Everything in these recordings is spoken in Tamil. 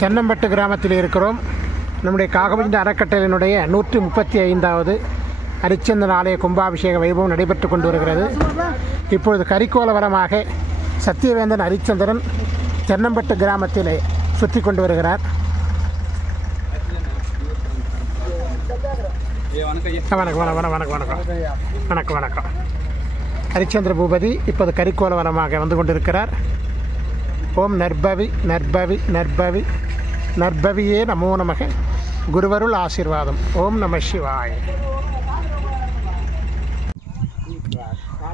தென்னம்பட்டு கிராமத்தில் இருக்கிறோம். நம்முடைய காகவஜண்ட அறக்கட்டளையினுடைய 135வது ஹரிச்சந்திரன் ஆலய கும்பாபிஷேக வைபவம் நடைபெற்று கொண்டு வருகிறது. இப்பொழுது கரிக்கோல வரமாக சத்தியவேந்தன் ஹரிச்சந்திரன் தென்னம்பட்டு கிராமத்தில் சுற்றி கொண்டு வருகிறார். வணக்கம் வணக்கம் வணக்கம் வணக்கம் வணக்கம் வணக்கம். ஹரிச்சந்திர பூபதி இப்போது கரிக்கோல வரமாக வந்து கொண்டிருக்கிறார். ஓம் நற்பவி நற்பவி நற்பவி நற்பவியே நமோ நமக குருவருள் ஆசீர்வாதம். ஓம் நம சிவாய.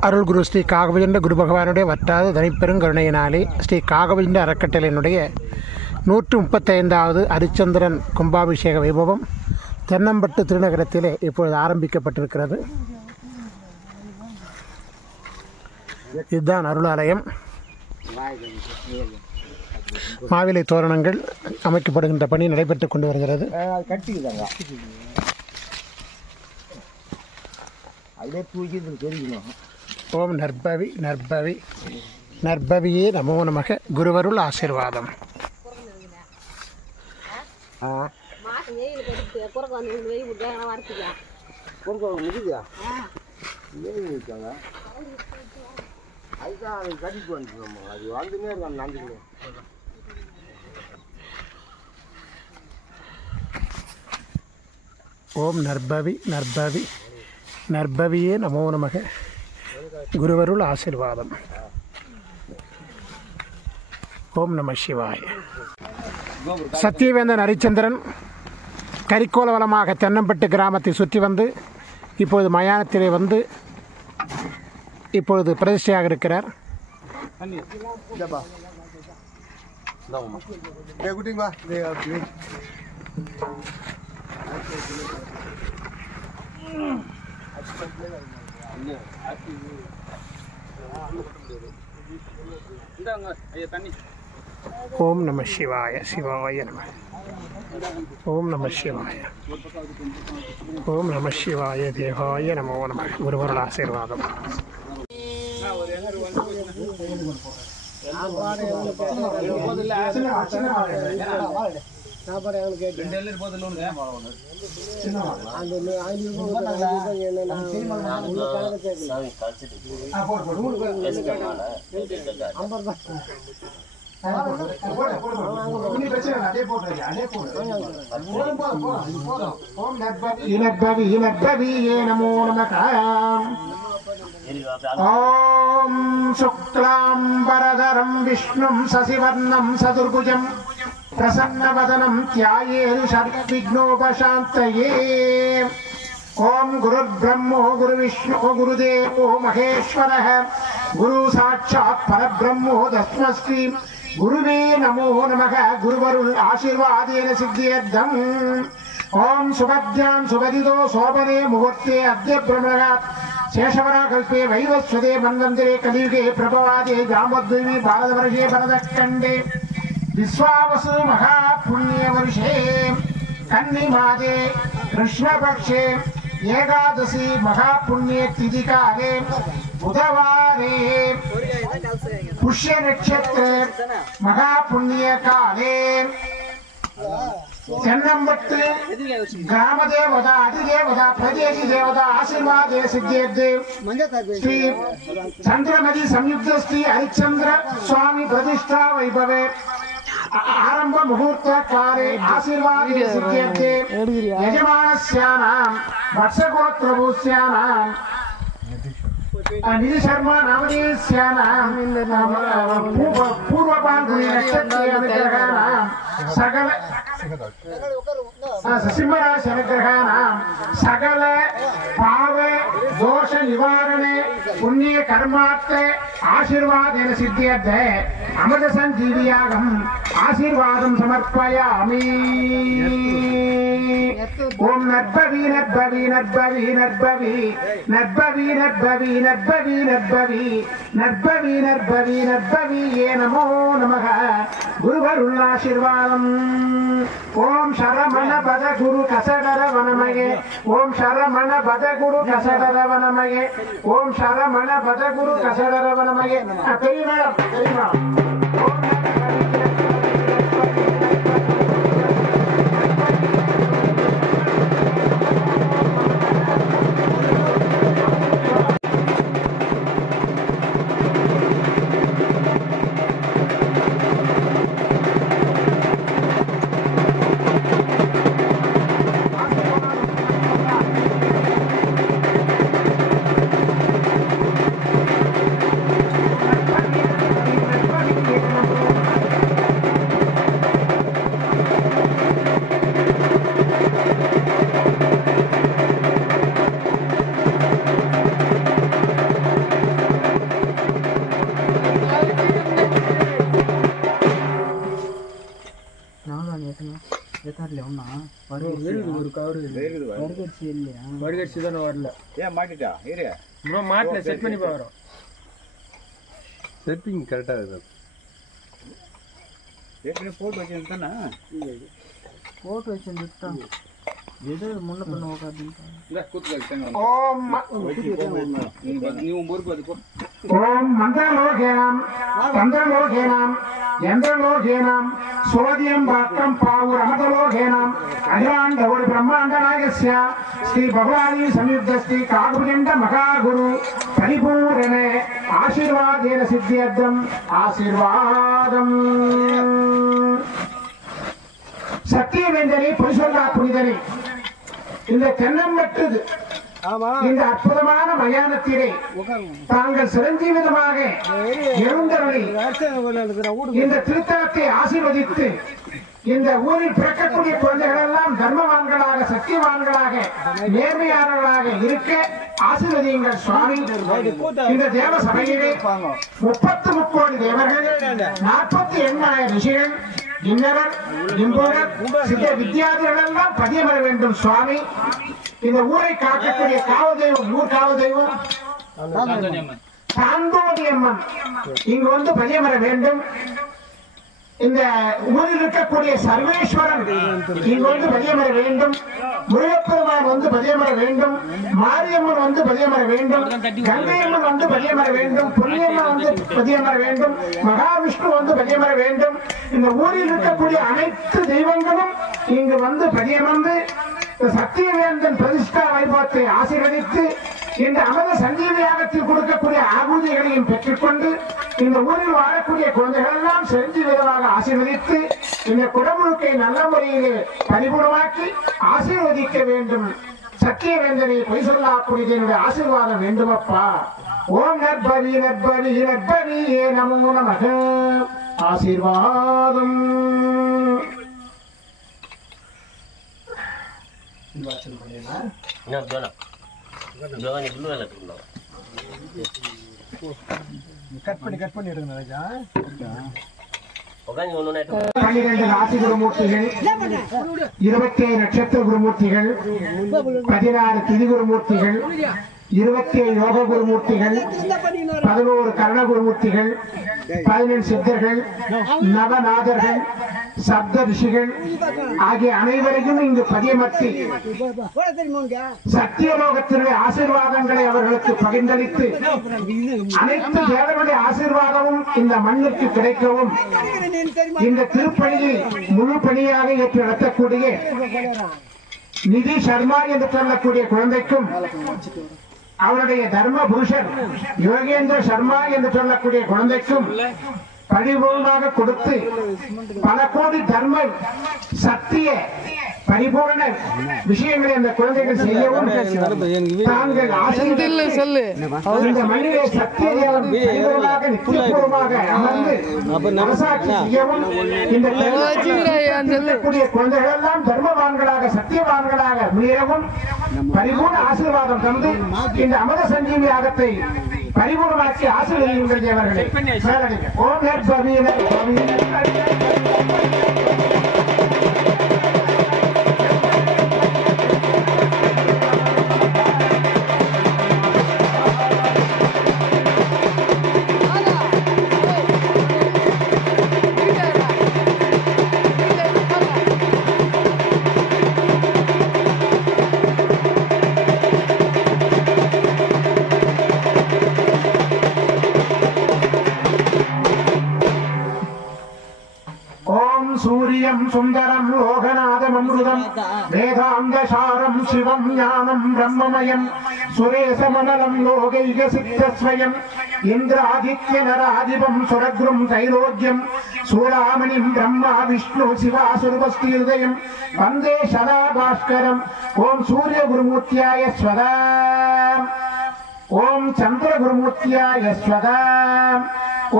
அருள் குரு ஸ்ரீ காகவஜண்ட குரு பகவானுடைய வற்றாத தனிப்பெருங்கருணையினாலே ஸ்ரீ காகவஜண்ட அறக்கட்டளையினுடைய 135வது ஹரிச்சந்திரன் கும்பாபிஷேக வைபவம் தென்னம்பட்டு திருநகரத்திலே இப்பொழுது ஆரம்பிக்கப்பட்டிருக்கிறது. இதுதான் அருளாலயம். மாவிலை தோரணங்கள் அமைக்கப்படுகின்ற பணி நடைபெற்று கொண்டு வருகிறது. ஓம் நற்பவி நற்பவி நற்பவியே நமோ நமக குருவருள் ஆசீர்வாதம். ஓம் நற்பவி நற்பவி நற்பவியே நமோ நமக குருவருள் ஆசீர்வாதம். ஓம் நம சிவாய. சத்தியவேந்தன் ஹரிச்சந்திரன் கரிக்கோலவலமாக தென்னம்பட்டு கிராமத்தை சுற்றி வந்து இப்பொழுது மயானத்திலே வந்து இப்பொழுது பிரதிஷ்டையாக இருக்கிறார். ஓம் நம சிவாய சிவாய நம. ஓம் நம சிவாய. ஓம் நம சிவாய தேவாய நமோ நம குருவருள் ஆசீர்வாதம். ஓம் சுக்லாம்பரதரம் விஷ்ணும் சசிவர்ணம் சதுர்புஜம் பிரசன்னவதனம் த்யாயேது சர்வவிக்னோபசாந்தயே. ஓம் குருர் பிரம்மோ குரு விஷ்ணு குருதேவோ மகேஸ்வரः குரு சாட்சாத் பரபிரம்மோ தஸ்மை குருவே நமோ நமக குருவருள் ஆசீர்வாதேன சித்தியர்த்தம். ஓம் சுபத்யாம் சுபதிதோ சோபனே முகூர்த்தே அத்ய பிரம்மணாத் சேஷவராகல்பே வைவஸ்வதே மன்வந்திரே கலியுகே பிரபவாதே ஜாம்பத்வீ பாரதவர்ஷே பரதக்கண்டே விஸ்வாவசு மகாபுண்ணியவர்ஷே கன்னிமாதே கிருஷ்ணபக்ஷே ஏகாதசி மகாபுண்ணிய திதிகாலே புதவாரே புஷ்ய நட்சத்திரே மகாபுண்ணிய காலே தென்னம்பட்டு கிராம தேவதா அதிதேவதா பிரதேசி தேவதா ஆசீர்வாதே சித்தியர்த்தே ஸ்ரீ சந்திரமதி சம்யுக்த ஸ்ரீ ஹரிச்சந்திர சுவாமி பிரதிஷ்டா வைபவே ஆரம்ப முகூர்த்த காலே ஆசீர்வாதே சித்தியர்த்தே யஜமானஸ்யானாம் வத்சகோத்ரபூஸ்யானாம் நிதி சர்மா நாமதேஸ்யானாம் பூர்வபால்குனி நட்சத்திர விக்கிரகானாம் சகல சிம்மராசி அனுகிரகானாம் சகல பாவ தோஷ நிவாரணே புண்ணிய கர்மார்த்தே ஆசீர்வாதேன சித்தியர்த்தே அமிர்த சஞ்சீவியாகம் ஆசீர்வாதம் சமர்ப்பயாமி. ஓம் நற்பவி நற்பவி நற்பவி நற்பவி நற்பவி நற்பவி நற்பவி நற்பவி நற்பவி நற்பவி நற்பவியே நமோ நமக குருவருள் ஆசீர்வாதம். ஓம் சரமண பத குரு கசடர வனமயே. ஓம் சரமண பத குரு கசடர வனமயே. ஓம் சரமண பத குரு கசடர வனமயே. தெரியுமா? ஓம் ஒரு கவர் வருகட்சி தானே வரல. ஏன் மாட்டிட்டா? இன்னும் மாட்டல, செட் பண்ணி பாக்குறோம். செட்டிங் கரெக்டா இருக்கு. ஏற்கனவே போட்டு வச்சிருந்து தானே போட்டு வச்சிருந்துட்டான். ஏதோ முன்ன பண்ண உட்காந்து இல்ல கூத்து வைச்சாங்க. நீ ஊருக்கு வந்து போ. ஓம் மந்திரலோகேனாம் தந்திரலோகேனாம் யந்திரலோகேனாம் சோதியம் பாக்கம் பாவுர் அமதலோகேனாம் அகிலாண்ட ஒரு பிரம்மாண்ட நாயகஸ்ய ஸ்ரீ பகவானி சம்யுக்த ஸ்ரீ காகுஜண்ட மகாகுரு பரிபூரணே ஆசீர்வாதேன சித்தியர்த்தம் ஆசீர்வாதம். சத்தியவேந்தனே பொய் சொல்லா புனிதனே, இந்த தென்னம்பட்டு இந்த அற்புதமான மயானத்திலே தாங்கள் சிரஞ்சீவிதமாக எழுந்தருளி இந்த திருத்தலத்தை ஆசீர்வதித்து இந்த ஊரில் பிறக்கக்கூடிய குழந்தைகள் எல்லாம் தர்மவான்களாக சத்தியவான்களாக நேர்மையாளர்களாக இருக்க ஆசீர்வதியுங்கள் சுவாமி. இந்த தேவ சபையிலே 33 கோடி தேவர்கள், 48,000 ரிஷிகள், இன்னவர் இன்பவர் சித்த வித்யாதிகள் எல்லாம் பதியமர வேண்டும் சுவாமி. இந்த ஊரை காக்கக்கூடிய காவல் தெய்வம், ஊர் காவல் தெய்வம் தாந்தோடி அம்மன் இங்கு வந்து பதியமர வேண்டும். இந்த ஊரில் இருக்கக்கூடிய சர்வேஸ்வரன் இங்கு வந்து பதியமர வேண்டும். முருகப்பெருமான் வந்து பதியமர வேண்டும். மாரியம்மன் வந்து பதியமர வேண்டும். கங்கையம்மன் வந்து பதியமர வேண்டும். பொன்னியம்மன் வந்து பதியமர வேண்டும். மகாவிஷ்ணு வந்து பதியமர வேண்டும். இந்த ஊரில் இருக்கக்கூடிய அனைத்து தெய்வங்களும் இங்கு வந்து பதியமர்ந்து சத்தியவேந்தன் பிரதிஷ்டா வைபவத்தை ஆசீர்வதித்து இந்த அமத சஞ்சீவி யாகத்தில் கொடுக்கக்கூடிய ஆபூதிகளையும் பெற்றுக்கொண்டு இந்த ஊரில் வாழக்கூடிய குழந்தைகள் எல்லாம் செஞ்சு விதமாக ஆசீர்வதித்து இந்த குடமுழுக்கை நல்ல முறையிலே பரிபூர்ணமாக்கி ஆசீர்வதிக்க வேண்டும். சத்தியவேந்தனை பொய் சொல்லக்கூடிய என்னுடைய ஆசீர்வாதம் வேண்டுமப்பா. ஓம் நற்பவி நற்பவி நற்பவியே நமோ நமக. ஆசீர்வாதம். கட் பண்ணி எடுங்க ராஜா. 12 ராசி குருமூர்த்திகள், 27 நட்சத்திர குருமூர்த்திகள், 16 திதி குருமூர்த்திகள், 27 யோக குருமூர்த்திகள், 11 கரண குருமூர்த்திகள், 17 சித்தர்கள், நவநாதர்கள், சப்த ரிஷிகள் ஆகிய அனைவரையும் இங்கு பதியமர்த்தி சத்தியலோகத்தினுடைய ஆசீர்வாதங்களை அவர்களுக்கு பகிர்ந்தளித்து அனைத்து தேவனுடைய ஆசீர்வாதமும் இந்த மண்ணுக்கு கிடைக்கவும் இந்த திருப்பணியை முழு பணியாக ஏற்று நடத்தக்கூடிய நிதி சர்மா என்று சொல்லக்கூடிய குழந்தைக்கும் அவருடைய தர்ம புருஷன் யோகேந்திர சர்மா என்று சொல்லக்கூடிய குழந்தைக்கும் பரிபூர்ணமாக கொடுத்து பல கோடி தர்ம சத்திய பரிபூர்ண விஷயங்களை அந்த குழந்தைகள் செய்யவும் தாங்கள் இந்த மண்ணிலே சத்திய தேவன் பரிபூர்ணமாக நித்தியபூர்வமாக அமர்ந்து அரசாட்சி செய்யவும் இந்த குழந்தைகள் எல்லாம் தர்மவான்களாக சத்தியவான்களாக முயறவும் பரிபூர்ண ஆசீர்வாதம் தந்து இந்த அமத சஞ்சீவி யாகத்தை பரிபூர்ணமாக்கி ஆசீர்வதியுங்கள் தேவர்களே. ஓம் நற்பவியினர் சூரியம் சுந்தரம் லோகநாதம் அமிர்தம் வேதாந்தசாரம் சிவம் ஞானம் பிரம்மமயம் சுரேசமனலம் லோகைக சித்தஸ்வயம் இந்திராதித்ய நராதிபம் சுரக்ரும் தைலோக்கியம் சூடாமணிம் பிரம்மா விஷ்ணு சிவாசுரபஸ்திருதயம் வந்தே சதா பாஸ்கரம். ஓம் சூரிய குருமூர்த்தியாய ஸ்வதா. ஓம் சந்திர குருமூர்த்தியாய ஸ்வதா.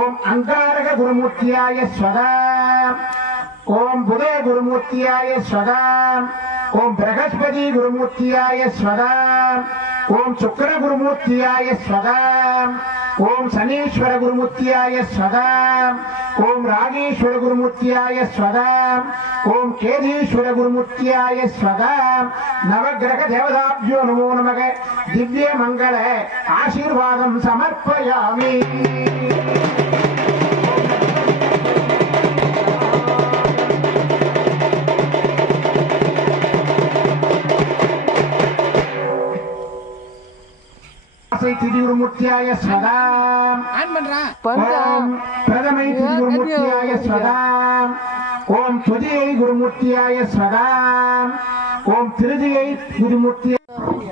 ஓம் அங்காரக குருமூர்த்தியாய ஸ்வதா. ஓம் புதே குருமூர்த்தியாய ஸ்வதா. ஓம் பிரகஸ்பதி குருமூர்த்தியாய ஸ்வதா. ஓம் சுக்கிர குருமூர்த்தியாய ஸ்வதா. ஓம் சனீஸ்வர குருமூர்த்தியாய ஸ்வதா. ஓம் ராகேஸ்வர குருமூர்த்தியாய ஸ்வதா. ஓம் கேதீஸ்வர குருமூர்த்தியாய ஸ்வதா. நவகிரக தேவதாப்ஜோ நமோ நமக. திவ்ய மங்கள ஆசீர்வாதம் சமர்ப்பயாமி. திதி குருமூர்த்தியாய ஸ்வதா. ஓம் பிரதமை திதி குருமூர்த்தியாய ஸ்வதா. ஓம் துதியை குருமூர்த்தியாய ஸ்வதா. ஓம் திருதியை குருமூர்த்தியாய.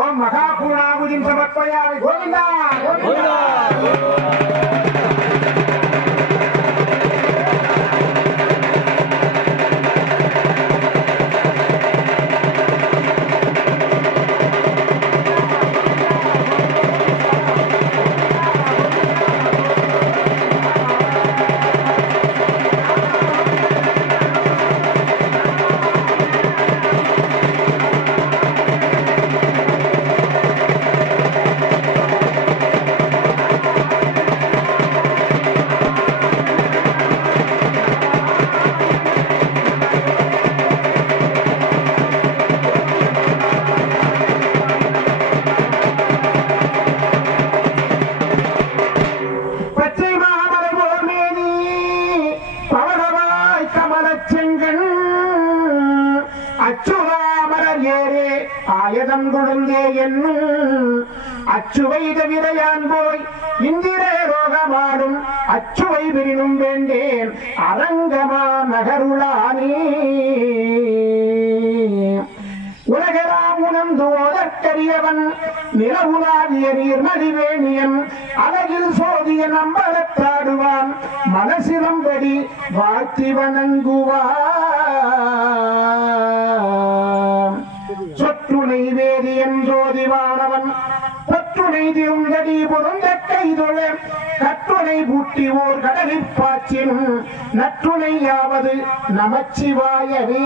ஓம் மகாபூர்ணாகுதிம் சமர்ப்பயாமி. கோவிந்தா கோவிந்தா. ஆயதம் கொழுந்தே என்னும் அச்சுவை தவிரையான் போய் இந்திரே ரோகமாடும் அச்சுவை விரினும் வேண்டேன் அரங்கமா நகருளானே. உலகெல்லாம் உணர்ந்து ஓதற்கரியவன் நிலவுலாவிய நீர்மதிவேணியன் அழகில் சோதிய நம்பலத்தாடுவான் மனசிலம்படி வாழ்த்தி வணங்குவான். சொற்றுணை வேதியன் ஜோதிவானவன் பற்றுணை திருந்தடி புரந்த கைதொழ கற்றுணை பூட்டி ஓர் கடலில் பாய்ச்சினும் நற்றுணையாவது நமச்சிவாயவே.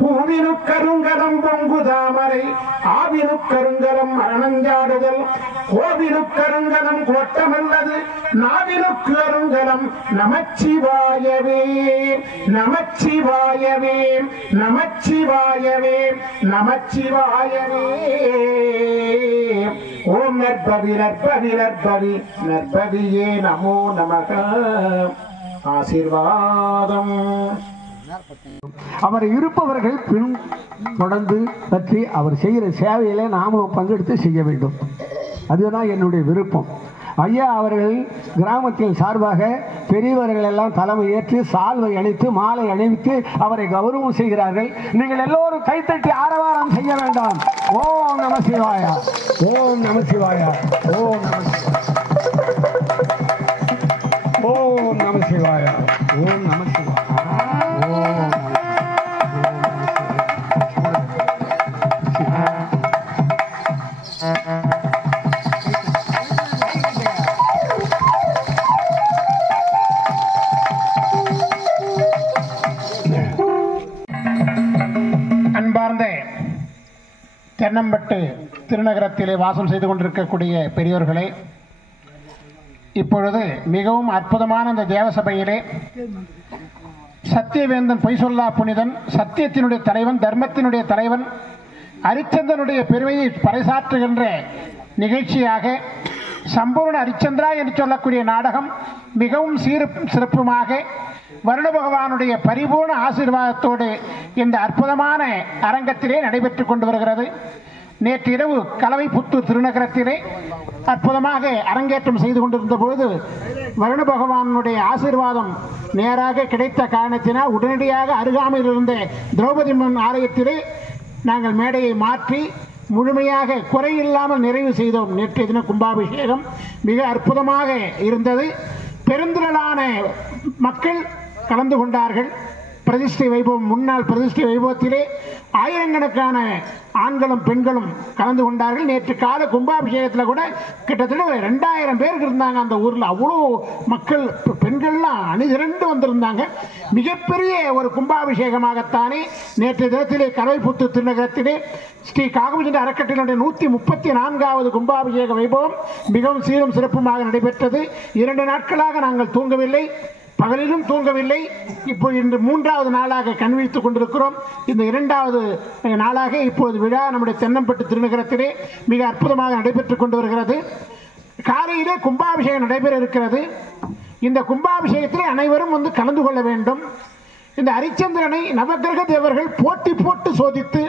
பூவினு கருங்கலம் பொங்கு தாமரை ஆவினு கருங்கலம் மரணஞ்சாடுதல் கோவினு கருங்கலம் கோட்டமல்லது நாவினு கருங்கலம் நமச்சிவாயவே நமச்சிவாயவே நமச்சிவாயவே நமச்சிவாயவே. ஓம் நற்பவி நற்பவி நற்பவி நற்பவியே நமோ நமக. ஆசீர்வாதம். அவர் இருப்பவர்கள் பின் தொடர்ந்து பற்றி அவர் செய்கிற சேவையிலே நாமும் பங்கெடுத்து செய்ய வேண்டும். அதுதான் என்னுடைய விருப்பம். ஐயா அவர்கள் கிராமத்தில் சார்பாக பெரியவர்கள் எல்லாம் தலைமை ஏற்று சால்வை அணித்து மாலை அணிவித்து அவரை கௌரவம் செய்கிறார்கள். நீங்கள் எல்லோரும் கைத்தட்டி ஆரவாரம் செய்ய வேண்டாம். ஓம் நம சிவாயா, ஓம் நம சிவாயா, ஓம் நம ஓம் நம சிவாயா, ஓம் நம சிவாயா, ஓம் அன்பார்ந்த தென்னம்பட்டு திருநகரத்திலே வாசம் செய்து கொண்டிருக்கக்கூடிய பெரியோர்களே, இப்பொழுது மிகவும் அற்புதமான இந்த தேவசபையிலே சத்தியவேந்தன் பொய் சொல்லா புனிதன், சத்தியத்தினுடைய தலைவன், தர்மத்தினுடைய தலைவன், அரிச்சந்தனுடைய பெருமையை பறைசாற்றுகின்ற நிகழ்ச்சியாக சம்பூர்ண அரிச்சந்திரா என்று சொல்லக்கூடிய நாடகம் மிகவும் சிறப்புமாக வருண பகவானுடைய பரிபூர்ண ஆசீர்வாதத்தோடு இந்த அற்புதமான அரங்கத்திலே நடைபெற்று கொண்டு வருகிறது. நேற்று இரவு கலவைப்புத்தூர் திருநகரத்திலே அற்புதமாக அரங்கேற்றம் செய்து கொண்டிருந்த பொழுது வருண பகவானுடைய ஆசீர்வாதம் நேராக கிடைத்த காரணத்தினால் உடனடியாக அருகாமையில் இருந்த திரௌபதி அம்மன் ஆலயத்திலே நாங்கள் மேடையை மாற்றி முழுமையாக குறையில்லாமல் நிறைவு செய்தோம். நேற்றைய தின கும்பாபிஷேகம் மிக அற்புதமாக இருந்தது. பெருந்திரளான மக்கள் கலந்து கொண்டார்கள். பிரதிஷ்டை வைபவம், முன்னாள் பிரதிஷ்டை வைபவத்திலே ஆயிரக்கணக்கான ஆண்களும் பெண்களும் கலந்து கொண்டார்கள். நேற்று கால கும்பாபிஷேகத்தில் கூட கிட்டத்தட்ட 2000 பேருக்கு இருந்தாங்க அந்த ஊரில். அவ்வளோ மக்கள் பெண்கள்லாம் அணிதிரண்டு வந்திருந்தாங்க. மிகப்பெரிய ஒரு கும்பாபிஷேகமாகத்தானே நேற்று தினத்திலே கரைப்புத்து திருநகரத்திலே ஸ்ரீ காகபுஜண்ட அறக்கட்டளையினுடைய 134வது கும்பாபிஷேக வைபவம் மிகவும் சீரும் சிறப்புமாக நடைபெற்றது. 2 நாட்களாக நாங்கள் தூங்கவில்லை, பகலிலும் தூங்கவில்லை. இப்போ இன்று 3வது நாளாக கண்விழித்துக் கொண்டிருக்கிறோம். இந்த 2வது நாளாக இப்போது விழா நம்முடைய தென்னம்பட்டு திருநகரத்திலே மிக அற்புதமாக நடைபெற்றுக் கொண்டு வருகிறது. காலையிலே கும்பாபிஷேகம் நடைபெற இருக்கிறது. இந்த கும்பாபிஷேகத்திலே அனைவரும் வந்து கலந்து கொள்ள வேண்டும். இந்த ஹரிச்சந்திரனை நவக்கிரக தேவர்கள் போட்டி போட்டு சோதித்து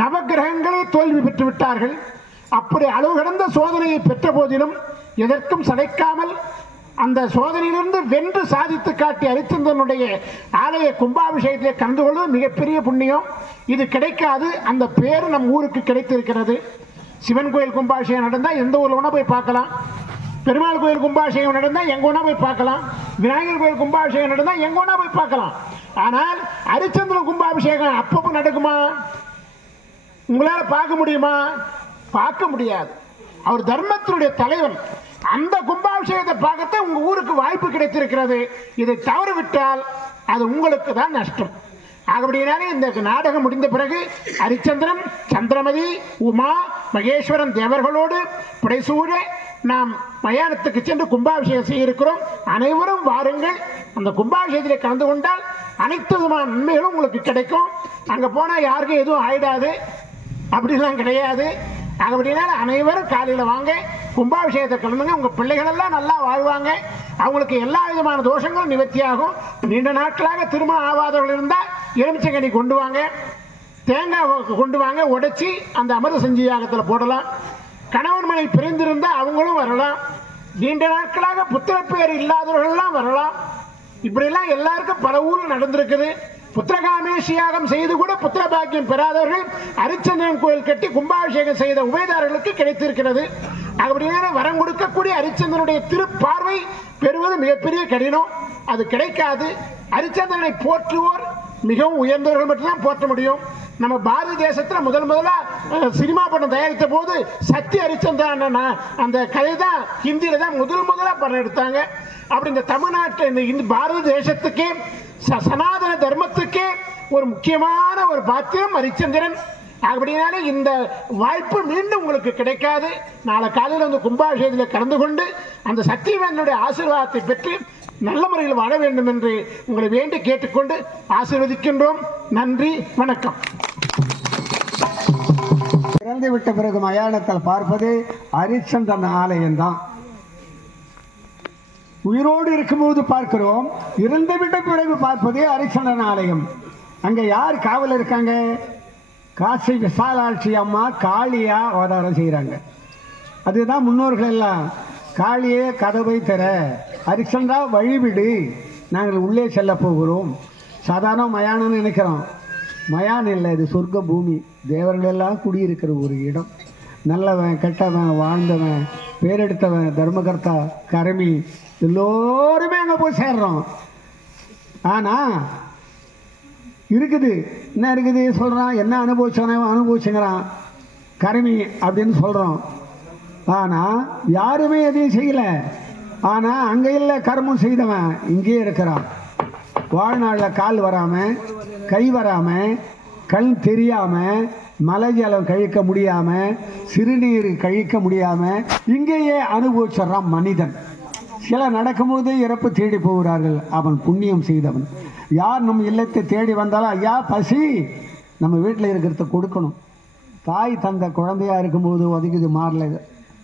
நவக்கிரகங்களே தோல்வி பெற்று விட்டார்கள். அப்படி அளவு கடந்த சோதனையை பெற்ற போதிலும் எதற்கும் சளைக்காமல் அந்த சோதனையிலிருந்து வென்று சாதித்து காட்டிய ஹரிச்சந்திரனுடைய ஆலய கும்பாபிஷேகத்தை கலந்து கொள்வது மிகப்பெரிய புண்ணியம். இது கிடைக்காது. அந்த பேர் நம் ஊருக்கு கிடைத்திருக்கிறது. சிவன் கோயில் கும்பாபிஷேகம் நடந்தால் எந்த ஊரில் வேணா போய் பார்க்கலாம். பெருமாள் கோயில் கும்பாபிஷேகம் நடந்தால் எங்க வேணா போய் பார்க்கலாம். விநாயகர் கோயில் கும்பாபிஷேகம் நடந்தால் எங்க வேணா போய் பார்க்கலாம். ஆனால் ஹரிச்சந்திரன் கும்பாபிஷேகம் அப்பப்போ நடக்குமா? உங்களால் பார்க்க முடியுமா? பார்க்க முடியாது. அவர் தர்மத்தினுடைய தலைவன். அந்த கும்பாபிஷேகத்தை பார்க்கத்தான் உங்க ஊருக்கு வாய்ப்பு கிடைத்திருக்கிறது. இதை தவறவிட்டால் அது உங்களுக்கு தான் நஷ்டம். ஆகப்படினாலே இந்த நாடகம் முடிந்த பிறகு ஹரிச்சந்திரன், சந்திரமதி, உமா மகேஸ்வரன் தேவர்களோடு புடைசூழ நாம் மயானத்துக்கு சென்று கும்பாபிஷேகம் செய்ய இருக்கிறோம். அனைவரும் வாருங்கள். அந்த கும்பாபிஷேகத்தில் கலந்து கொண்டால் அனைத்து விதமான நன்மைகளும் உங்களுக்கு கிடைக்கும். அங்கே போனால் யாருக்கும் எதுவும் ஆயிடாது, அப்படிலாம் கிடையாது. ஆகப்படினால அனைவரும் காலையில் வாங்க, கும்பாபிஷேகத்தை கலந்துங்க. உங்கள் பிள்ளைகளெல்லாம் நல்லா வாழ்வாங்க. அவங்களுக்கு எல்லா விதமான தோஷங்களும் நிவர்த்தியாகும். நீண்ட நாட்களாக திருமணம் ஆகாதவர்கள் இருந்தால் எலுமிச்சங்கனி கொண்டு வாங்க, தேங்காய் கொண்டு வாங்க, உடைச்சி அந்த அமிர்த சஞ்சி யாகத்தில் போடலாம். கணவன் மனை பிரிந்திருந்தால் அவங்களும் வரலாம். நீண்ட நாட்களாக புத்திரப்பேர் இல்லாதவர்கள்லாம் வரலாம். இப்படிலாம் எல்லாருக்கும் பல ஊரில் நடந்திருக்குது. புத்திரகாமேஷி யாகம் செய்து கூட புத்திர பாக்கியம் பெறாதவர்கள் ஹரிச்சந்திரன் கோயில் கட்டி கும்பாபிஷேகம் செய்த உபயதாரர்களுக்கு கிடைத்திருக்கிறது. அப்படியே வரம் கொடுக்கக்கூடிய ஹரிச்சந்திரனுடைய திருப்பார்வை பெறுவது மிகப்பெரிய கடினம். அது கிடைக்காது. ஹரிச்சந்திரனை போற்றுவோர் மிகவும் உயர்ந்தவர்கள் மட்டும்தான் போற்ற முடியும். நம்ம பாரத தேசத்தில் முதலா சினிமா படம் தயாரித்த போது சத்திய ஹரிச்சந்திரன் அந்த கதை தான் ஹிந்தியில தான் முதலா படம் எடுத்தாங்க. அப்படி இந்த தமிழ்நாட்டில் இந்த பாரத தேசத்துக்கே சனாதன தர்மத்துக்கே ஒரு முக்கியமான ஒரு பாத்திரம் ஹரிச்சந்திரன். அப்படினாலே இந்த வாய்ப்பு மீண்டும் உங்களுக்கு கிடைக்காது. நாளை காலையில் வந்து கும்பாபிஷேகத்தில் கலந்து கொண்டு அந்த சத்தியவேந்தனுடைய ஆசீர்வாதத்தை பெற்று நல்ல முறையில் வாழ வேண்டும் என்று உங்களை வேண்டி கேட்டுக்கொண்டு ஆசீர்வதிக்கின்றோம். நன்றி, வணக்கம். இறந்து விட்ட பிறகு மயானத்தில் பார்ப்பது ஹரிச்சந்திரன் ஆலயம்தான். உயிரோடு இருக்கும்போது பார்க்கிறோம், இறந்து விட்ட பிறகு பார்ப்பது ஹரிச்சந்திரன் ஆலயம். அங்கே யார் காவல் இருக்காங்க? காசி விசாலாட்சி அம்மா காளியா அவதாரம் செய்கிறாங்க. அதுதான் முன்னோர்கள் எல்லாம், காளியே கதவை தர, ஹரிச்சந்திரா வழிவிடு, நாங்கள் உள்ளே செல்ல போகிறோம். சாதாரண மயானம்னு நினைக்கிறோம். மயானம் இல்லை, இது சொர்க்க பூமி. தேவர்கள் எல்லாம் குடியிருக்கிற ஒரு இடம். நல்லவன் கெட்டவன், வாழ்ந்தவன், பேரெடுத்தவன், தர்மகர்த்தா, கருமி எல்லோருமே அங்கே போய் சேர்றோம். ஆனால் இருக்குது, என்ன இருக்குது சொல்கிறான், என்ன அனுபவிச்சுங்கிறான் கருமி அப்படின்னு சொல்கிறோம். ஆனால் யாருமே எதையும் செய்யலை. ஆனால் அங்கே இல்லை, கர்மம் செய்தவன் இங்கே இருக்கிறான். வாழ்நாளில் கால் வராமல், கை வராமல், கண் தெரியாமல், மலை ஜலம் கழிக்க முடியாமல், சிறுநீர் கழிக்க முடியாமல் இங்கேயே அனுபவிச்சிட்றான் மனிதன். சில நடக்கும்போது இறப்பு தேடி போகிறார்கள். அவன் புண்ணியம் செய்தவன். யார் நம்ம இல்லத்தை தேடி வந்தாலும், ஐயா பசி, நம்ம வீட்டில் இருக்கிறத கொடுக்கணும். தாய் தந்த குழந்தையா இருக்கும்போது ஒதுக்குது மாறல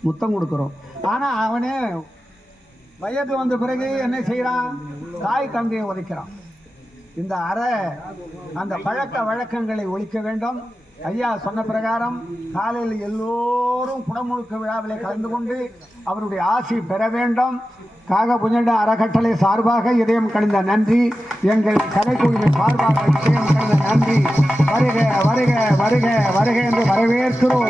முத்தம் கொடுக்குறோம். ஆனால் அவனே வயது வந்த பிறகு என்ன செய்கிறான்? தாய் தந்தையை உதைக்கிறான். இந்த அந்த பழக்க வழக்கங்களை ஒழிக்க வேண்டும். ஐயா சொன்ன பிரகாரம் காலையில் எல்லோரும் குடமுழுக்க விழாவிலே கலந்து கொண்டு அவருடைய ஆசி பெற வேண்டும். காகபுஜண்ட அறக்கட்டளை சார்பாக இதயம் கணிந்த நன்றி. எங்கள் கலைக்குழுவின் சார்பாக இதயம் கணிந்த நன்றி. வருக வருக வருக வருக என்று வரவேற்கிறோம்.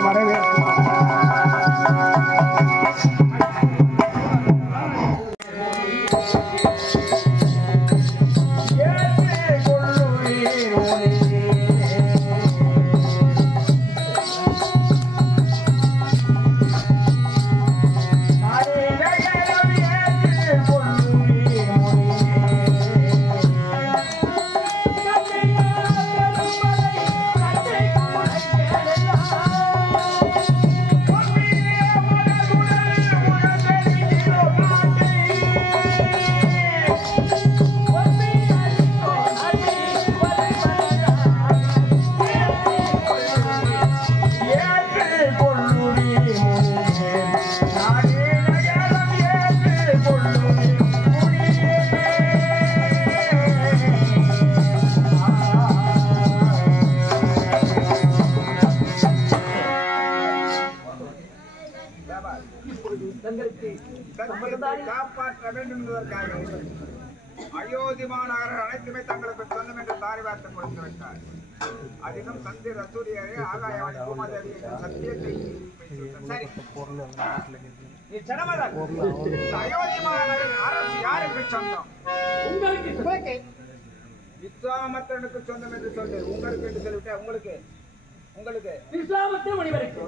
காப்பாற்ற வேண்டும் என்பதற்காக அயோத்தி மாநகர் அனைத்துமே தங்களுக்கு சொந்தம் என்று தாரி வார்த்தை கொடுத்து விட்டார். அதிலும் சந்திர சூரியரே ஆகாயவாணி பூமாதேவி சத்தியத்தை சரி நீ ஜனமதன் அயோத்தி மாநகரின் அரசு யாருக்கு சொந்தம்? உங்களுக்கு விஸ்வாமித்திரனுக்கு சொந்தம் என்று சொல்லு. உங்களுக்கு என்று சொல்லிவிட்டேன். உங்களுக்கு விஸ்வாமித்திர முனிவருக்கு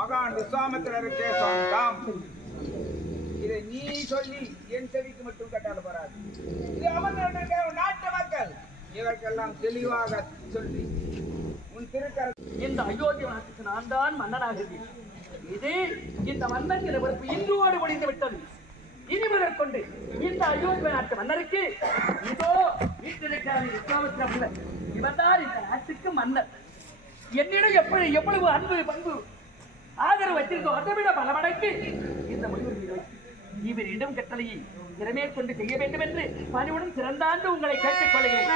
மகான் விஸ்வாமித்திரருக்கே சொந்தம். இதை நீ சொல்லி என் செவிக்கு மட்டும் கேட்டாலும் வராது. இது அமர்ந்திருக்க நாட்டு மக்கள் இதற்கெல்லாம் தெளிவாக சொல்லி உன் திருக்கர இந்த அயோத்தி நாட்டுக்கு நான் தான் மன்னனாக இருக்கிறேன். இது இந்த மன்னன் நிலவரப்பு இன்றுவோடு முடிந்து விட்டது. இனி முதற்கொண்டு இந்த அயோத்தி நாட்டு மன்னருக்கு இதோ வீட்டிற்கான விஸ்வாமித்திர மன்னர் இவன்தான் இந்த நாட்டுக்கு மன்னர். என்னிடம் எவ்வளவு அன்பு பண்பு ஆதரவு வச்சிருக்கோம் அதை விட பல மடங்கு இந்த முடிவு இவரிடம் கட்டளையை திறமே கொண்டு செய்ய வேண்டும் என்று பணிவுடன் சிறந்தாண்டு உங்களை கேட்டுக் கொள்கிறேன்.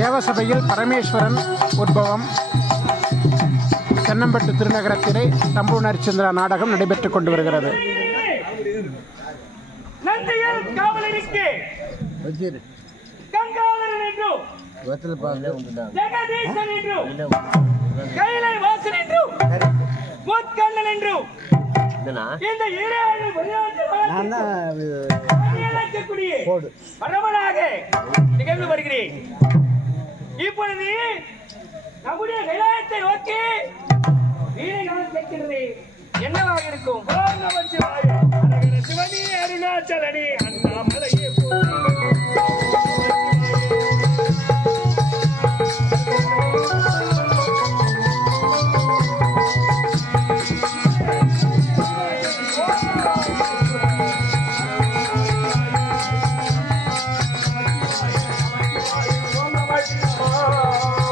தேவசபையில் பரமேஸ்வரன் உத்பவம் தென்னம்பட்டு திருநகரத்திலே சம்பூர்ண ஹரிச்சந்திரா நாடகம் நடைபெற்றுக் கொண்டு வருகிறது. நிகழ்வு வருகிறேன். இப்பொழுது நம்முடைய கைலாயத்தை நோக்கி வீரர்கள் கேட்கிறது என்னவாக இருக்கும்? சிவனி அருணாச்சலனி அண்ணாமலையே Oh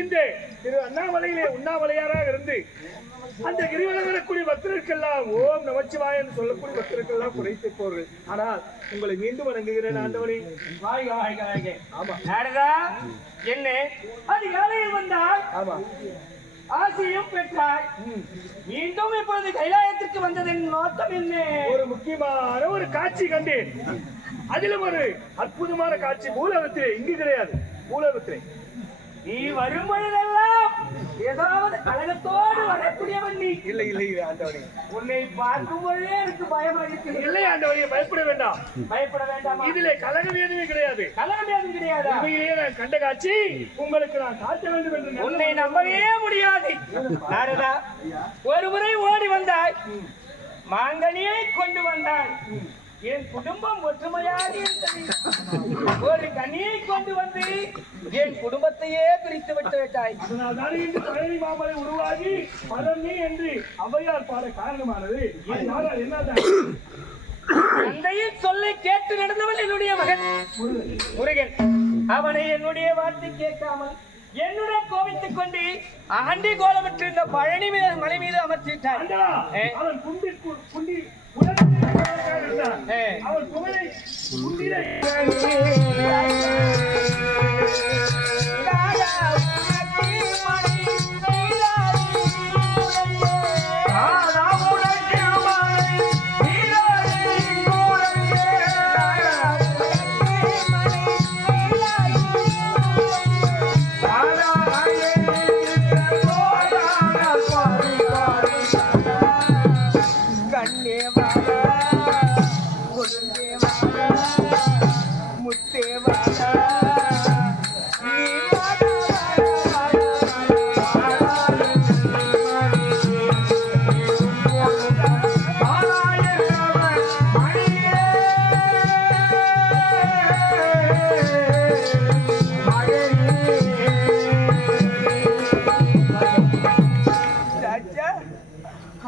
இந்த திரு அண்ணாமலையிலே உண்ணாமலையாராக இருந்து அந்த கிரிவலம் வரக்கூடிய பக்தர்களுக்கெல்லாம் ஓம் நமச்சிவாய என்று சொல்லக்கூடிய பக்தர்களுக்கெல்லாம் குறைத்திருப்பவர்கள். ஆனால் உங்களை மீண்டும் வணங்குகிறேன் ஆண்டவனே. ஆமா நாரதா, என்ன அதிகாலையில் வந்தால் ஆமா ஆசையும் பெற்றாய், மீண்டும் இப்பொழுது கைலாயத்திற்கு வந்ததன் நோக்கம் என்ன? ஒரு முக்கியமான ஒரு காட்சி கண்டேன். அதிலும் ஒரு அற்புதமான காட்சி பூலோகத்திலே, இங்கு கிடையாது, பூலோகத்திலே. நீ வரும் பொழுதெல்லாம் ஏதாவது கழகத்தோடு வரக்கூடியவன் நீ. இல்லை இல்லை ஆண்டவனே, உன்னை பார்க்கும் பொழுதே எனக்கு பயமாக இருக்கிறது. இல்லை ஆண்டவனே, பயப்பட வேண்டாம். பயப்பட வேண்டாமா? இதிலே கலகம் எதுவுமே கிடையாது. கலகம் ஏதும் கிடையாதா? உண்மையிலேயே நான் கண்ட காட்சி உங்களுக்கு நான் காட்ட வேண்டும் என்று உன்னை நம்பவே முடியாது நாரதா. ஒரு முறை ஓடி வந்தாய், மாங்கனியை கொண்டு வந்தாய், என் குடும்பம் ஒற்றுமையாக இருந்தது. ஒரு கனியை கொண்டு வந்து என் குடும்பத்தையே பிரித்து விட்டு விட்டாய். அதனால்தான் இன்று பழனி மாமலை உருவாகி பழனி என்று ஔவையார் பாட காரணமானது. என்னதான் தந்தையின் சொல்லை கேட்டு நடந்தவன் என்னுடைய மகன் முருகன். அவனை என்னுடைய வார்த்தை கேட்காமல் என்னுடன் கோபித்துக் கொண்டு ஆண்டி கோலமற்ற இந்த பழனி மலை மீது அமர்த்திட்டான். அவன் குண்டி அவன் புகழை குண்டிலே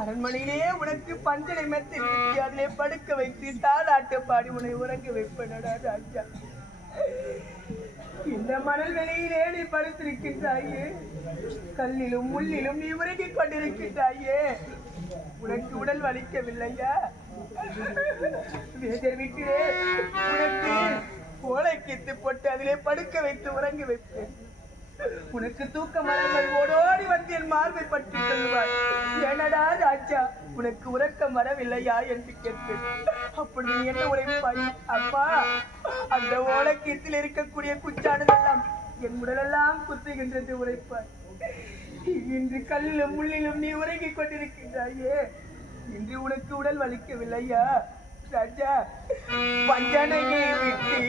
அரண்மனையிலேயே உனக்கு பஞ்சனை மெத்தை விட்டு அதிலே படுக்க வைத்து தாளாட்டு பாடி உன்னை உறங்க வைப்பனடா ராஜா. இந்த மணல் வெளியிலே நீ படுத்திருக்கின்றாயே, கல்லிலும் முள்ளிலும் நீ உறங்கிக் கொண்டிருக்கின்றாயே, உனக்கு உடல் வலிக்கவில்லையா? வேதர் வீட்டிலே உனக்கு ஓலை கித்து போட்டு அதிலே படுக்க வைத்து உறங்க வைப்பேன். உனக்கு தூக்க மரங்கள் ஓடோடி வந்து என் மார்பை பற்றி சொல்லுவார், என்னடா ராஜா உனக்கு உறக்கம் வரவில்லையா என்று கேட்பேன். அப்படி நீ என்ன உரைப்பாய்? அப்பா, அந்த ஓலக்கீத்தில் இருக்கக்கூடிய குச்சானதெல்லாம் என் உடலெல்லாம் குத்துகின்றது உரைப்பாய். இன்று கல்லிலும் முள்ளிலும் நீ உறங்கிக் கொண்டிருக்கின்றாயே, இன்று உனக்கு உடல் வலிக்கவில்லையா ராஜா? பஞ்சனையை விட்டு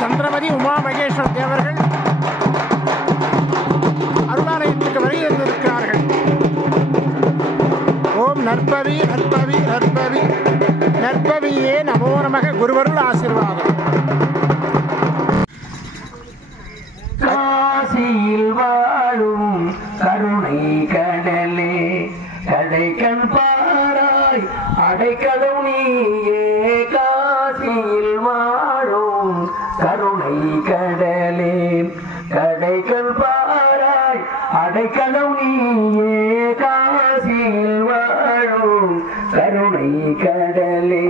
சந்திரமதி உமா மகேஸ்வர தேவர்கள் அருளாலயத்துக்கு வருகிறார்கள். ஓம் நற்பவி நற்பவி நற்பவி நற்பவியே நமோ நமக. குருவருள் ஆசீர்வாதம். காசியில் வாழும் கருணை கடலே, கடைக்கண் பாராய் அடைக்கலும் நீயே. காசியில் வாழும் கருணை கடலே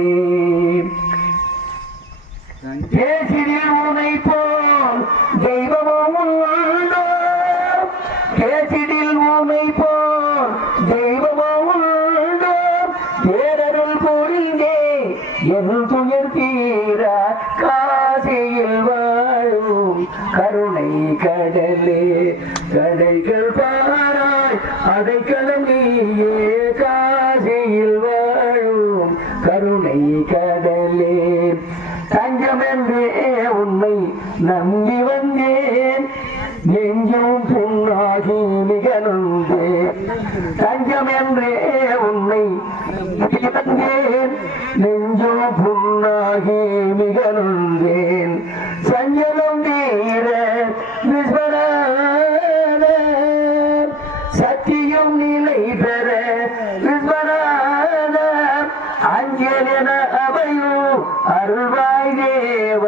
கேசிரில் உனை போல் தெய்வமும் உண்டோ கேசிரில் உனை போல் தெய்வமும் உண்டோ பேரருள் புரிந்தே என் துயர் தீர காசியில் வாழும் கருணை கடலே கடைகள் பாராய் அடைக்கலம் நீயே காசியில் வாழும் கருணை கடலே தஞ்சம் என்றே உன்னை நம்பி வந்தேன் நெஞ்சும் புண்ணாகி நிகழ்ந்தேன் தஞ்சம் என்றே உன்னை நம்பி வந்தேன் நெஞ்சும் புண்ணாகி நிகழ்ந்தேன் சஞ்சலம் தீர விஸ்வநாத சத்தியம் நிலை பெற விஸ்வநாத அஞ்சலென அவையும் அருள்வாய் தேவ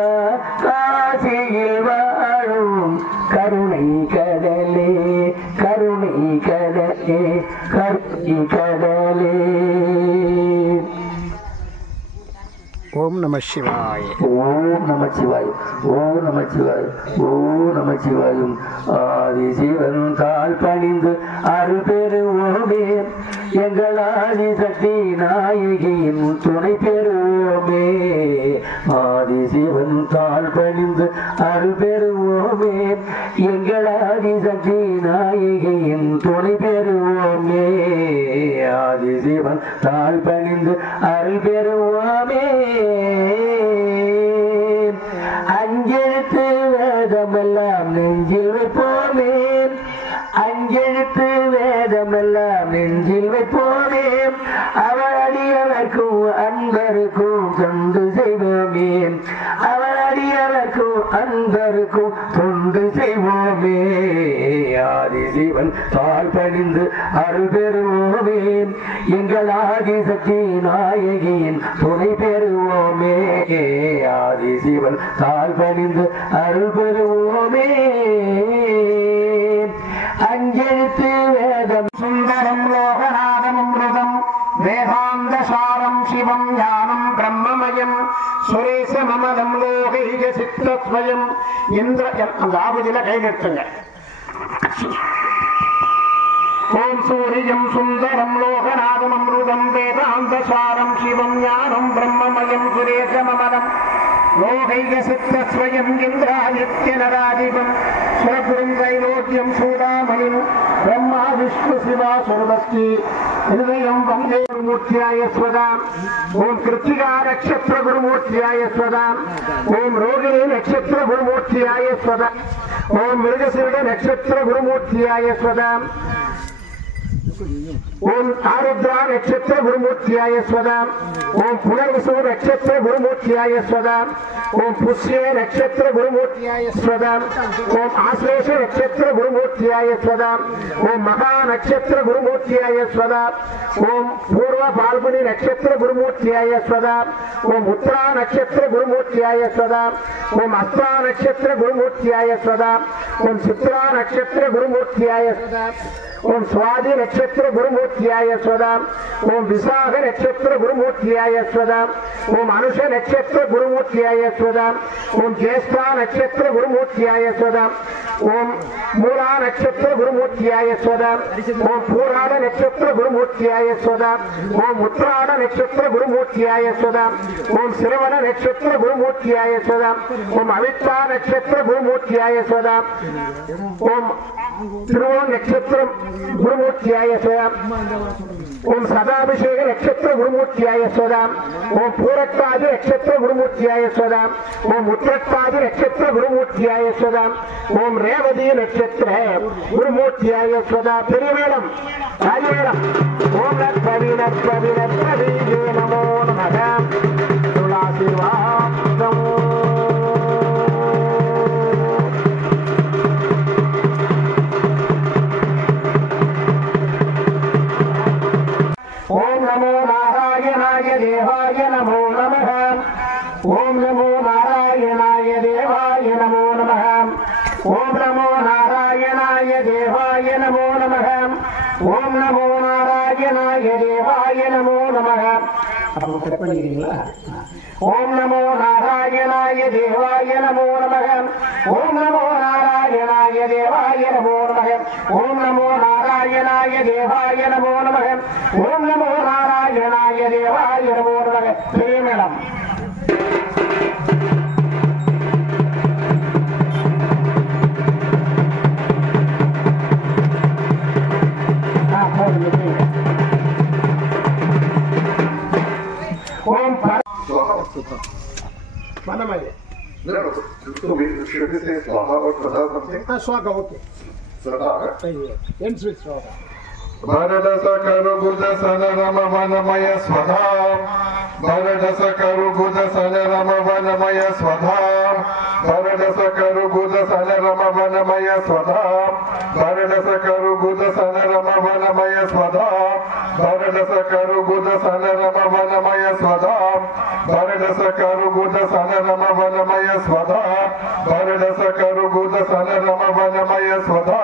காசியில் வாழும் கருணை கடலே கருணை கடலே கருணை கடலே. ஓம் நம சிவாய. ஓம் நம சிவாய. ஓம் நம சிவாய. ஓம் நம சிவாயும் ஆதி சிவன் கால் பணிந்து அருள் பெறுவோமே எங்கள் ஆதி சக்தி நாயகியின் துணை பெறுவோமே ஆதி சிவன் கால் பணிந்து அருள் பெறுவோமே எங்கள் ஆதி சக்தி நாயகியின் துணை பெறுவோமே ஆதி சிவன் கால் பணிந்து அருள் பெறுவோமே அஞ்செழுத்து வேதமெல்லாம் நெஞ்சில் வைப்போமே அஞ்செழுத்து வேதமெல்லாம் நெஞ்சில் வைப்போமே அவர் அடியவர்க்கும் அன்பருக்கும் தொண்டு செய்வோமே அவர் அடியவர்க்கும் அன்பருக்கும் தொண்டு செய்வோமே ஆதி சிவன் தாழ் பணிந்து அருள் பெறுவோமே எங்கள் ஆதி சக்தி நாயகியின் துணை பெறுவோமே ஆதி சிவன் தாழ் பணிந்து அருள் பெறுவோமே அஞ்செழுத்து வேதம் சுந்தரம் லோகநாதம் அமிர்தம் வேதாந்த சாரம் சிவம் ஞானம் பிரம்மமயம் சுரேசமமலம் லோகைக சித்தஸ்வயம் இந்திர அந்த ஆபதில கை நிறுத்துங்க. ஓம் சூரியம் சுந்தரம் லோகநாதம் அமிர்தம் வேதாந்த சாரம் சிவம் ஞானம் பிரம்மமயம் சுரேசமமலம் லோகைக சித்தஸ்வயம் இந்திராதித்ய நராதிபம் சுரபுரம் தைலோக்கியம் சூடாமணிம் பிரம்மா விஷ்ணு சிவா சுரபஸ்தி ஹிருதயம் வந்தே குருமூர்த்தியாய ஸ்வதாம் ஓம் கிருத்திகா நட்சத்திர குருமூர்த்தியாய ஸ்வதாம் ஓம் ரோகிணி நட்சத்திர குருமூர்த்தியாய ஸ்வதாம் ஓம் மிருகசிருட நட்சத்திர குருமூர்த்தியாய ஸ்வதாம் ஓம் ஆருத்ரா நட்சத்திர குருமூர்த்தியாய ஸ்வதாம் ஓம் புனர்வசு நட்சத்திர குருமூர்த்தியாய ஸ்வதாம் ஓம் புஷ்ய நட்சத்திர குருமூர்த்தியாய ஸ்வதாம் ஓம் ஆஸ்லேஷ நட்சத்திர குருமூர்த்தியாய ஸ்வதாம் ஓம் மகா நட்சத்திர குருமூர்த்தியாய ஸ்வதாம் ஓம் பூர்வ பால்குனி நட்சத்திர குருமூர்த்தியாய ஸ்வதாம் ஓம் உத்தரா நட்சத்திர குருமூர்த்தியாய ஸ்வதாம் ஓம் அஸ்தா நட்சத்திர குருமூர்த்தியாய ஸ்வதாம் ஓம் சித்ரா நட்சத்திர குருமூர்த்தியாய ஸ்வதாம் ஓம் சுவாதி நட்சத்திர குருமூர்த்தியாய ஸ்வதாம் ஓம் விசாக நட்சத்திர குருமூர்த்தியாய ஸ்வதாம் ஓம் அனுஷ நட்சத்திர குருமூர்த்தியாய ஸ்வதாம் ஓம் ஜேஷ்டா நட்சத்திர குருமூர்த்தியாய ஸ்வதாம் ஓம் மூலா நட்சத்திர குருமூர்த்தியாய ஸ்வதாம் ஓம் பூராட நட்சத்திர குருமூர்த்தியாய ஸ்வதாம் ஓம் உத்ராட நட்சத்திர குருமூர்த்தியாய ஸ்வதாம் ஓம் சிரவண நட்சத்திர குருமூர்த்தியாய ஸ்வதாம் ஓம் அவித்தா நட்சத்திர குருமூர்த்தியாய ஸ்வதாம் ஓம் திருவோண நட்சத்திரம் குருமூர்த்தியாய ஸ்வதாம் ஓம் சதாபிஷேக நட்சத்திர குருமூர்த்தியாய ஸ்வதாம் ஓம் பூரட்டாதி நட்சத்திர குருமூர்த்தியாய ஸ்வதாம் ஓம் உத்திரட்டாதி நட்சத்திர குருமூர்த்தியாய ஸ்வதாம் ஓம் ரேவதி நட்சத்திர குருமூர்த்தியாய ஸ்வதாம். பெரிய மேடம் ராஜவேடம் ஓம் நற்பவி நற்பவி நற்பவி நமோ நமக துளாசிர்வாதம். ஓம் நமோ நாராயணாய தேவாய நமோ நமः ஓம் நமோ நாராயணாய தேவாய நமோ நமः ஓம் நமோ நாராயணாய தேவாய நமோ நமः ஓம் நமோ நாராயணாய தேவாய நமோ நமः அப்போ கட் பண்ணிக்கிறீங்களா? ஓம் நமோ நாராயணாய தேவாய நமோ நமக. ஓம் நமோ நாராயணாய தேவாய நமோ நமக. ஓம் நமோ நாராயணாய தேவாய நமோ நமக. ஓம் நமோ நாராயணாய தேவாய நமோ நமக. மேடம் ஓம் வனமய स्वागत ओके एम स्विच स्वागत भरदस करु बुध सन रम वनमय स्वधा भरदस करु बुध सन रम वनमय स्वधा भरदस करु बुध सन रम वनमय स्वधा भरदस करु बुध सन रम वनमय स्वधा भरदस करु बुध सन रम वनमय स्वधा भरदस करु बुध सन रम वनमय स्वधा भरदस करु बुध सन रम वनमय स्वधा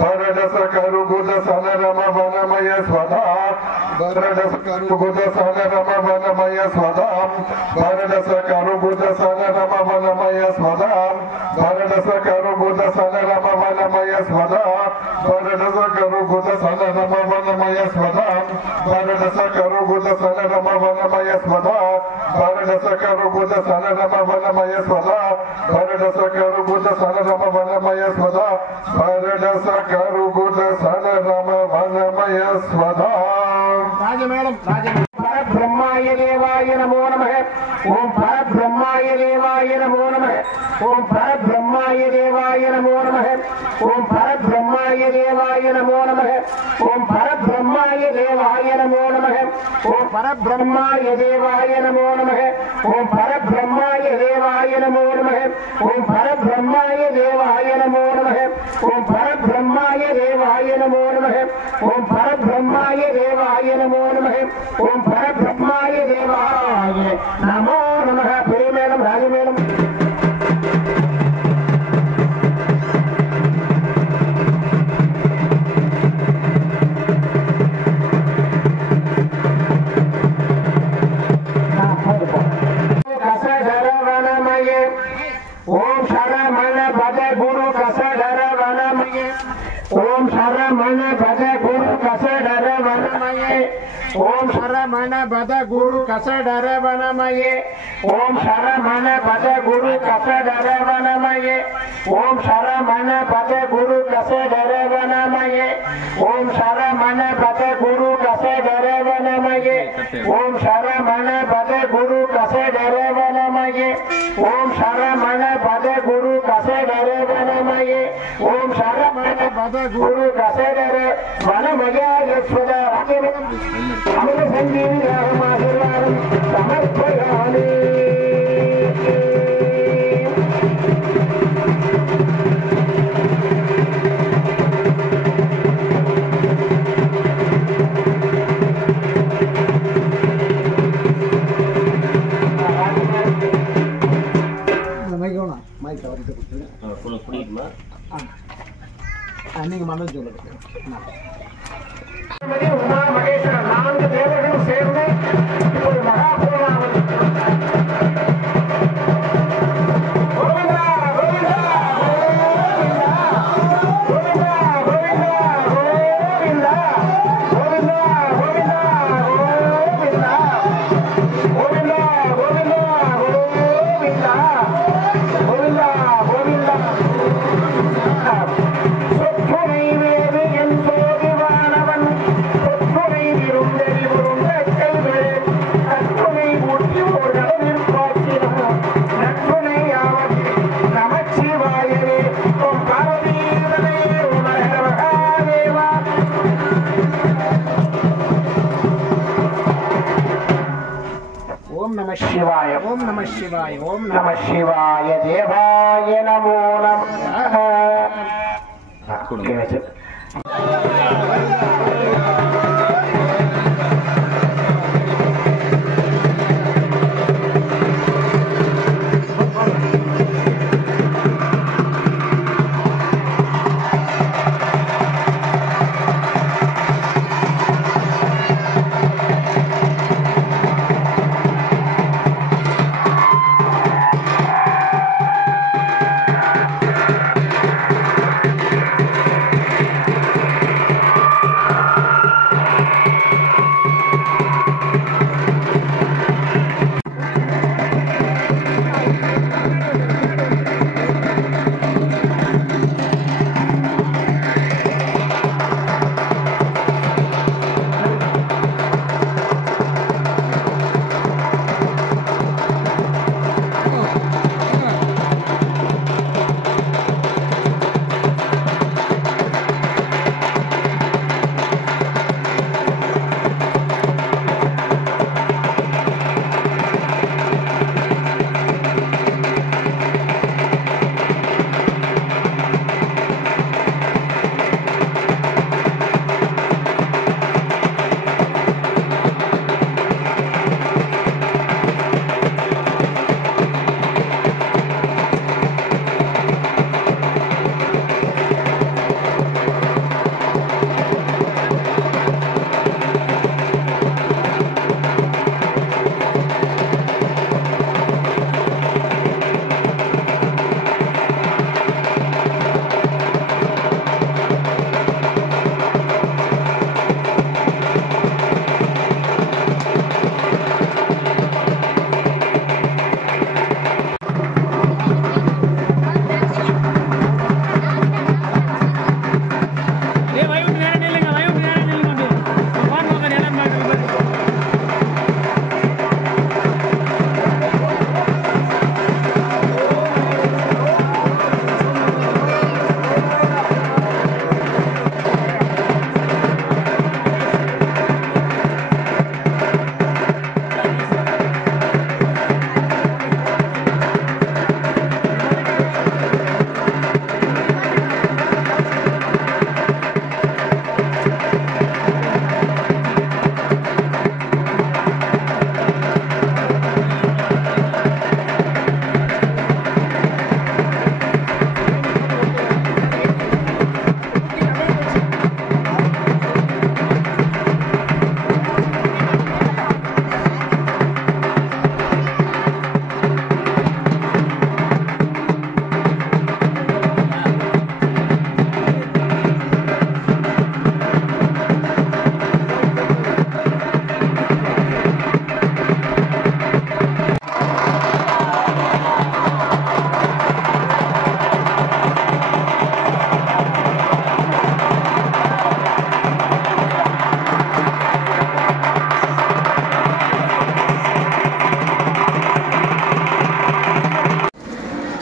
भरदस करु बुध सन रम वनमय स्वधा भरदस करु बुध सन रम वनमय स्वधा भरदस करु बुध सन रम वनमय स्वधा भरदस करु बुध सन रम वनमय स्वधा भरदस करु बुध सन रम वनमय स्वधा भरदस करु बुध सन रम वनमय स्वधा भरदस करु बुध सन रम वनमय स्वधा भरदस करु बुध सन रम वनमय स्वधा भरदस करु बुध सन रम वनमय स्वधा राज मैडम ब्रह्माय देवाय नमो नमः ओम ब्रह्माय देवाय नमो नमः ओम ब्रह्माय देवाय नमो नमः ओम ब्रह्माय देवाय नमो नमः ओम ब्रह्माय देवाय नमो नमः ओम ब्रह्माय देवाय नमो नमः ओम ब्रह्माय देवाय नमो नमः ओम ब्रह्माय देवाय नमो नमः ओम ब्रह्माय देवाय नमो नमः ओम ब्रह्माय देवाय नमो नमः ओम ब्रह्माय देवाय नमो नमः प्रिय मैडम राज मैडम ओम शरमण भज गुरु कसडर वनमये ओम शरमण भज गुरु कसडर वनमये ओम शरमण भज गुरु कसडर वनमये ओम शरमण भज गुरु कसडर वनमये ओम शरमण भज गुरु कसडर वनमये ओम शरमण भज गुरु कसडर वनमये ओम शरमण भज गुरु कसडर वनमये ओम शरमण भज गुरु कसडर वनमये ओम शरमण भज गुरु कसडर वनमये यस्वदा अमृत संजीवनी रामाशीर्वादं समर्पयामि நீங்க மனது சொல்லுங்க உமா மகேஸ்வரன் 4 தேவர்களும் சேர்ந்து ஒரு மகா பூர்ணாவதி கோவிந்தா கோவிந்தா கோவிந்தா கோவிந்தா கோவிந்தா கோவிந்தா கோவிந்தா கோவிந்தா கோவிந்தா கோவிந்தா கோவிந்தா கோவிந்தா கோவிந்தா சொற்றுனை வேறு என் சோதிவானவன் சொற்றுனை விருந்தெறி விருந்த கைவிடு கற்றுனை ஊற்றி ஒரு அளவில் காட்டினான் நற்றுனை யாவது நமச்சிவாயவே ஓம் பார்வதீதனே உணர மகாதேவா ओम नमः शिवाय ओम नमः शिवाय ओम नमः शिवाय देवाय नमो नमः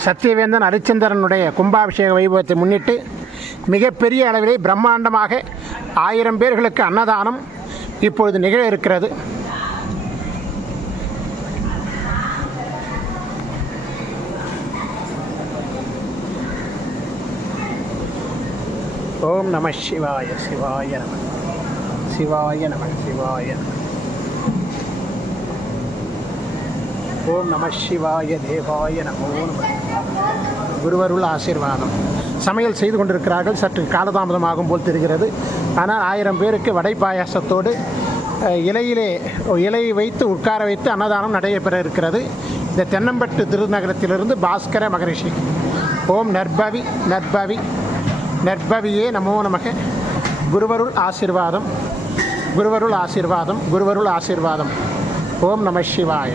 சத்தியவேந்தன் ஹரிச்சந்திரனுடைய கும்பாபிஷேக வைபவத்தை முன்னிட்டு மிகப்பெரிய அளவிலே பிரம்மாண்டமாக 1000 பேர்களுக்கு அன்னதானம் இப்பொழுது நிகழ இருக்கிறது. ஓம் நம சிவாய சிவாய நம சிவாய நம சிவாய நம. ஓம் நம சிவாய தேவாய நமோ நம. குருவருள் ஆசீர்வாதம். சமையல் செய்து கொண்டிருக்கிறார்கள். சற்று காலதாமதமாகும் போல் தெரிகிறது. ஆனால் 1000 பேருக்கு வடை பாயாசத்தோடு இலையை வைத்து உட்கார வைத்து அன்னதானம் நடைபெற இருக்கிறது. இந்த தென்னம்பட்டு திருநகரத்திலிருந்து பாஸ்கர மகரிஷி. ஓம் நற்பவி நற்பவி நற்பவியே நமோ நமக. குருவருள் ஆசீர்வாதம், குருவருள் ஆசீர்வாதம், குருவருள் ஆசீர்வாதம். ஓம் நம சிவாய.